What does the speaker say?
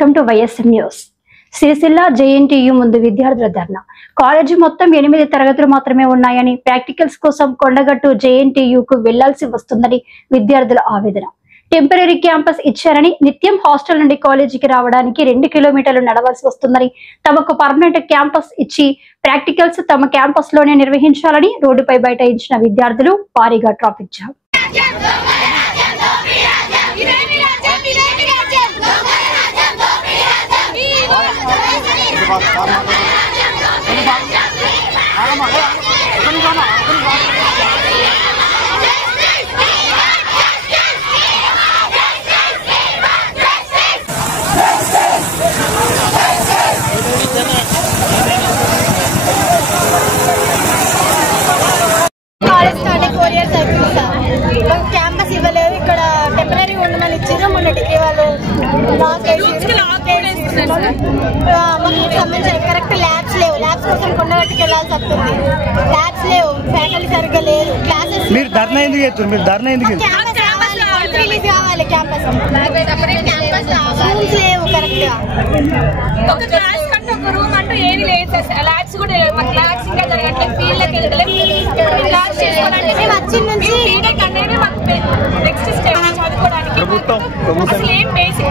Welcome to YSM news. Sircilla JNTU ముందు విద్యార్థుల ధర్నా. College మొత్తం 8 తరగతులు మాత్రమే ఉన్నాయని, ప్రాక్టికల్స్ కోసం కొండగట్టు జేఎన్టీయూకు వెళ్లాల్సి వస్తుందని విద్యార్థుల ఆవేదన. టెంపరరీ క్యాంపస్ ఇచ్చారని, నిత్యం హాస్టల్ నుండి కాలేజీకి రావడానికి 2 కిలోమీటర్లు నడవాల్సి వస్తుందని, తమకు పర్మనెంట్ క్యాంపస్ ఇచ్చి ప్రాక్టికల్స్ తమ క్యాంపస్ లోనే నిర్వహించాలని రోడ్డుపై బైఠాయించిన విద్యార్థులు భారీగా ట్రాఫిక్ జామ్. క్యాంపస్ ఇవ్వలేదు. ఇక్కడ టెంపరీ ఉండమని ఇచ్చారు. మొన్న డిగ్రీ వాళ్ళు మాకు సంబంధించిన కరెక్ట్ ల్యాబ్స్ లేవు. ల్యాబ్స్ కోసం కొండగట్టుకు వెళ్ళాల్సి వస్తుంది. ల్యాబ్స్ లేవు, ఫ్యాకల్టీ సరిగ్గా లేదు. క్లాసెస్ మీరు ధర్నా ఎందుకు చేస్తారు? మీరు ధర్నా ఎందుకు రిలీజ్ కావాలి. క్యాంపస్ రూమ్స్ లేవు కరెక్ట్ గా. ఒక క్లాస్ కంటే ఒక రూమ్ అంటూ ఏది లేదు. ల్యాబ్స్ కూడా లేదు. మాకు ల్యాబ్స్ ఇంకా జరగట్లేదు. ఫీల్డ్కి వెళ్ళలేదు. క్లాస్ చేసుకోవాలంటే మేము వచ్చిన నుంచి అనేది మాకు నెక్స్ట్ స్టెప్ చదువుకోవడానికి అసలు ఏం బేసిక్